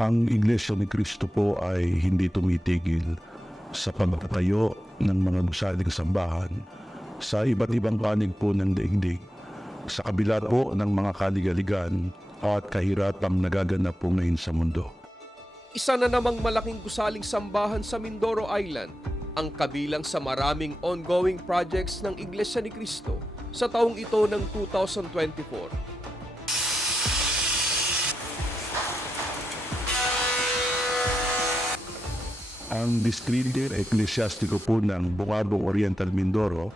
Ang Iglesia ni Cristo po ay hindi tumitigil sa pagtatayo ng mga gusaling sambahan sa iba't ibang panig po ng daigdig sa kabila po ng mga kaligaligan at kahirapang nagaganap po ngayon sa mundo. Isa na namang malaking gusaling sambahan sa Mindoro Island ang kabilang sa maraming ongoing projects ng Iglesia ni Cristo sa taong ito ng 2024. Ang Distrito Eklesiastiko po ng Bungabong Oriental Mindoro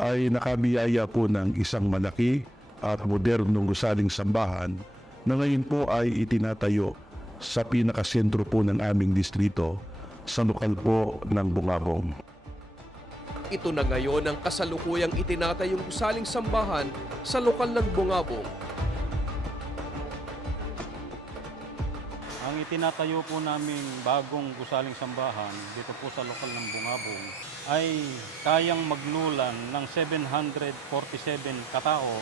ay nakabiyaya po ng isang malaki at modernong gusaling sambahan na ngayon po ay itinatayo sa pinakasentro po ng aming distrito sa lokal po ng Bungabong. Ito na ngayon ang kasalukuyang itinatayong gusaling sambahan sa lokal ng Bungabong. Ang itinatayo po naming bagong gusaling sambahan dito po sa lokal ng Bungabong ay kayang maglulan ng 747 katao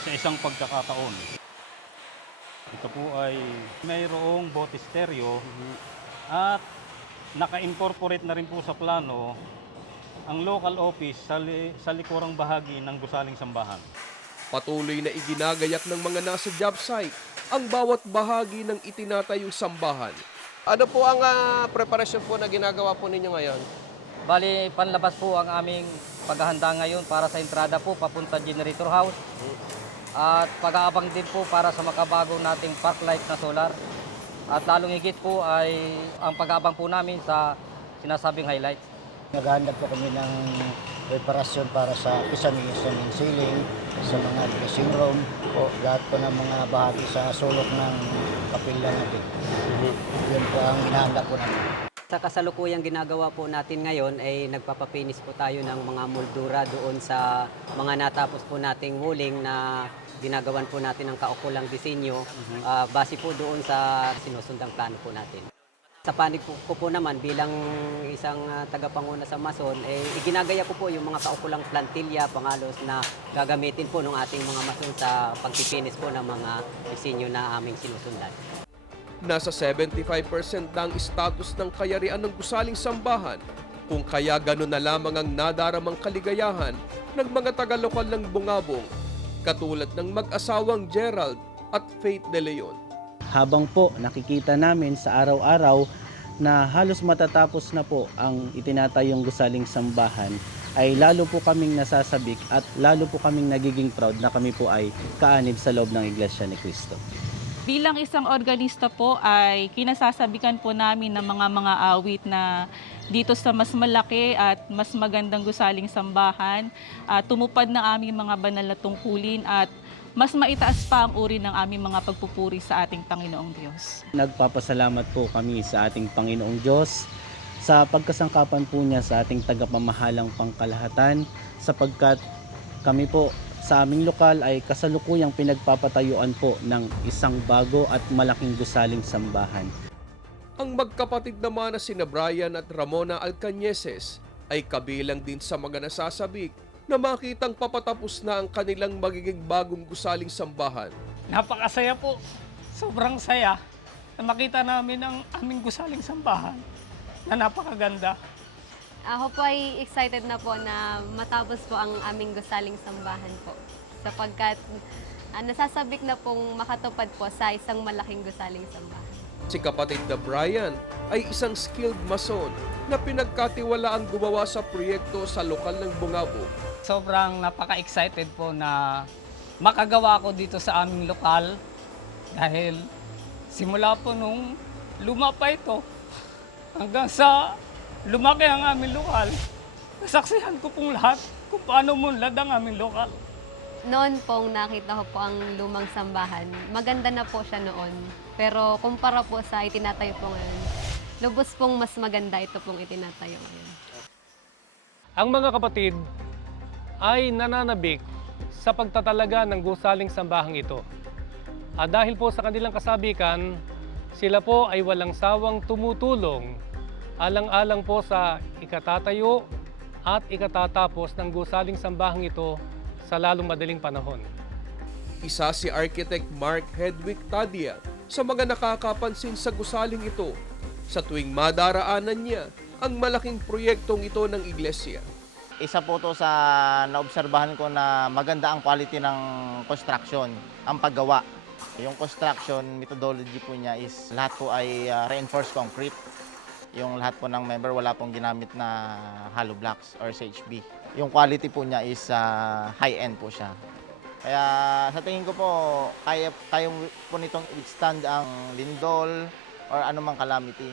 sa isang pagkakataon. Ito po ay mayroong botisteryo at naka-incorporate na rin po sa plano ang local office sa, li- sa likurang bahagi ng gusaling sambahan. Patuloy na iginagayak ng mga nasa job site ang bawat bahagi ng itinatayong sambahan. Ano po ang ah, preparasyon po na ginagawa po ninyo ngayon? Bali, panlabas po ang aming paghahanda ngayon para sa entrada po papunta generator house. At pag-aabang din po para sa makabagong nating park light na solar. At lalong higit po ay ang pag-aabang po namin sa sinasabing highlight. Naghahanap po kami ng preparasyon para sa pisan-isan ng ceiling, sa mga dressing room, po, lahat po ng mga bahagi sa sulok ng kapilya natin. Yun po ang hinahanda po namin. Sa kasalukuyang ginagawa po natin ngayon ay nagpapapinis po tayo ng mga moldura doon sa mga natapos po nating muling na ginagawan po natin ng kaukulang disenyo ah, base po doon sa sinusundang plano po natin. Sa panig ko po naman bilang isang ah, tagapanguna sa Mason, eh, iginagaya ko po yung mga kaukulang plantilya, pangalos na gagamitin po ng ating mga Mason sa pagpipinis po ng mga disenyo na aming sinusundan. Nasa 75% na ang status ng kayarian ng gusaling sambahan kung kaya gano'n na lamang ang nadaramang kaligayahan ng mga taga-lokal ng Bungabong katulad ng mag-asawang Gerald at Faith De Leon. Habang po nakikita namin sa araw-araw na halos matatapos na po ang itinatayong gusaling sambahan ay lalo po kaming nasasabik at lalo po kaming nagiging proud na kami po ay kaanib sa loob ng Iglesia ni Cristo. Bilang isang organista po ay kinasasabikan po namin ng mga mga awit na dito sa mas malaki at mas magandang gusaling sambahan, ah, tumupad na aming mga banal na tungkulin at mas maitaas pa ang uri ng aming mga pagpupuri sa ating Panginoong Diyos. Nagpapasalamat po kami sa ating Panginoong Diyos sa pagkasangkapan po niya sa ating tagapamahalang pangkalahatan sapagkat kami po sa aming lokal ay kasalukuyang pinagpapatayuan po ng isang bago at malaking gusaling sambahan. Ang magkapatid naman na sina Brian at Ramona Alcañeses ay kabilang din sa mga nasasabik na makitang papatapos na ang kanilang magiging bagong gusaling sambahan. Napakasaya po. Sobrang saya na makita namin ang aming gusaling sambahan na napakaganda. Ako po ay excited na po na matapos po ang aming gusaling sambahan po. Sapagkat ah, nasasabik na pong makatupad po sa isang malaking gusaling sambahan. Si kapatid na Brian ay isang skilled mason na pinagkatiwalaang gumawa sa proyekto sa lokal ng Bungabo. Sobrang napaka-excited po na makagawa ko dito sa aming lokal dahil simula po nung luma pa ito hanggang sa lumaki ang aming lokal, nasaksihan ko pong lahat kung paano munlad ang aming lokal. Noon pong nakita ko po ang lumang sambahan, maganda na po siya noon. Pero kumpara po sa itinatayo po ngayon, lubos pong mas maganda ito pong itinatayo ngayon. Ang mga kapatid ay nananabik sa pagtatalaga ng gusaling sambahang ito. At dahil po sa kanilang kasabikan, sila po ay walang sawang tumutulong alang-alang po sa ikatatayo at ikatatapos ng gusaling sambahang ito sa lalong madaling panahon. Isa si Architect Mark Hedwig Tadia sa mga nakakapansin sa gusaling ito sa tuwing madaraanan niya ang malaking proyektong ito ng iglesia. Isa po to sa naobserbahan ko na maganda ang quality ng construction, ang paggawa. Yung construction methodology po niya is lahat po ay uh, reinforced concrete. Yung lahat po ng member wala pong ginamit na hollow blocks or SHB. Yung quality po niya is uh, high-end po siya. Kaya sa tingin ko po, kaya, kaya po nitong withstand ang lindol or anumang calamity.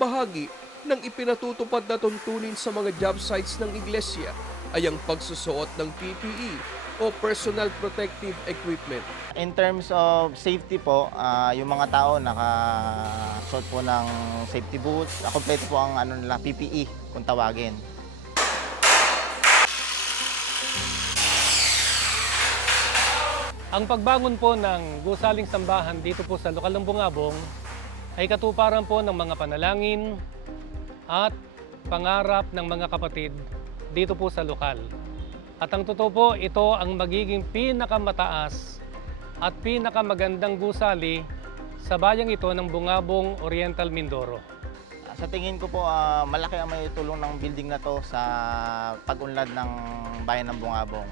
Bahagi ng ipinatutupad na tuntunin sa mga job sites ng iglesia ay ang pagsusuot ng PPE o Personal Protective Equipment. In terms of safety po, ah, yung mga tao nakasuot po ng safety boots. Kompleto po ang ano nila, PPE kung tawagin. Ang pagbangon po ng gusaling sambahan dito po sa lokal ng Bungabong ay katuparan po ng mga panalangin at pangarap ng mga kapatid dito po sa lokal. At ang totoo po, ito ang magiging pinakamataas at pinakamagandang gusali sa bayang ito ng Bungabong Oriental Mindoro. Sa tingin ko po, ah, malaki ang may tulong ng building na to sa pag-unlad ng bayan ng Bungabong.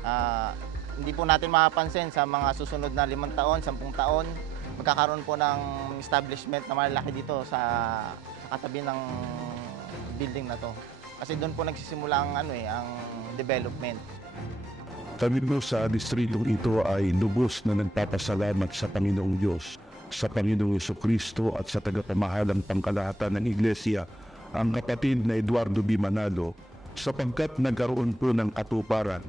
Ah, hindi po natin mapapansin sa mga susunod na limang taon, sampung taon, magkakaroon po ng establishment na malaki dito sa, sa katabi ng building na to. Kasi doon po nagsisimula ang ano eh, ang development. Kami po sa distritong ito ay lubos na nagpapasalamat sa Panginoong Diyos, sa Panginoong Yeso Kristo at sa tagapamahalang pangkalahatan ng Iglesia, ang kapatid na Eduardo B. Manalo, sapagkat nagkaroon po ng katuparan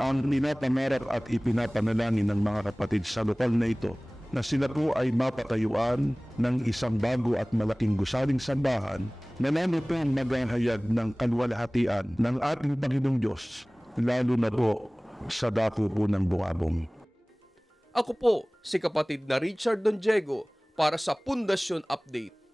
ang minapangarap at ipinapanalangin ng mga kapatid sa lokal na ito na sila po ay mapatayuan ng isang bago at malaking gusaling sambahan na lalo po maghahayag ng kalwalhatian ng ating Panginoong Diyos, lalo na po sa dako po ng buwabong. Ako po si kapatid na Richard Don Diego para sa Pundasyon Update.